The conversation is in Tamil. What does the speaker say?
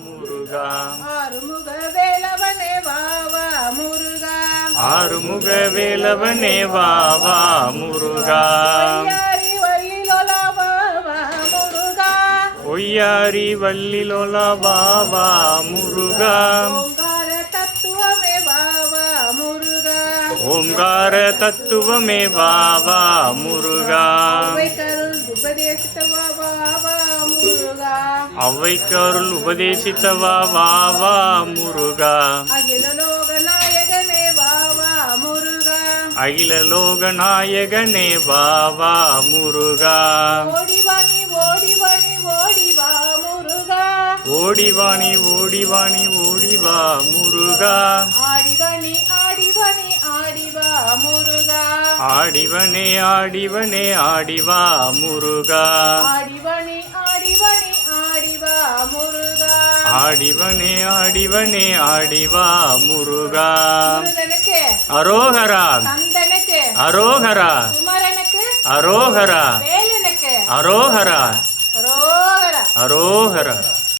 முருகா. ஆறுமுக வேலவனே வா வா முருகா. ஆறுமுக வேலவனே வா வா முருகா. ஒய்யாரி வள்ளிலோலா வா வா முருகா. ஒய்யாரி வள்ளிலோலா வா வா முருகா. ஓங்கார தத்துவமே வா வா முருகா. ஓங்கார தத்துவமே வா வா முருகா. ஔவைக்கருள் உபதேசித்த வா வா வா முருகா. ஔவைக்கருள் உபதேசித்த வா வா வா முருகா. அகில லோக நாயகனே வா வா முருகா. அகில லோக நாயகனே வா வா முருகா. ஓடிவாணி ஓடிவாணி ஓடிவா முருகா. ஓடிவாணி ஓடிவாணி ஓடிவா முருகா. ஆடிவனி ஆடிவனி ஆடிவா முருகா. ஆடிவனே ஆடிவனே ஆடிவா முருகா. ஆடிவனி ஆடிவனி ஆடிவா முருகா. ஆடிவனே ஆடிவனே ஆடிவா முருகா. முருகனுக்கு அரோகரா. சந்தனுக்கு அரோகரா. குமரனுக்கு அரோகரா. வேலனுக்கு அரோகரா. ரோகரா. அரோகரா.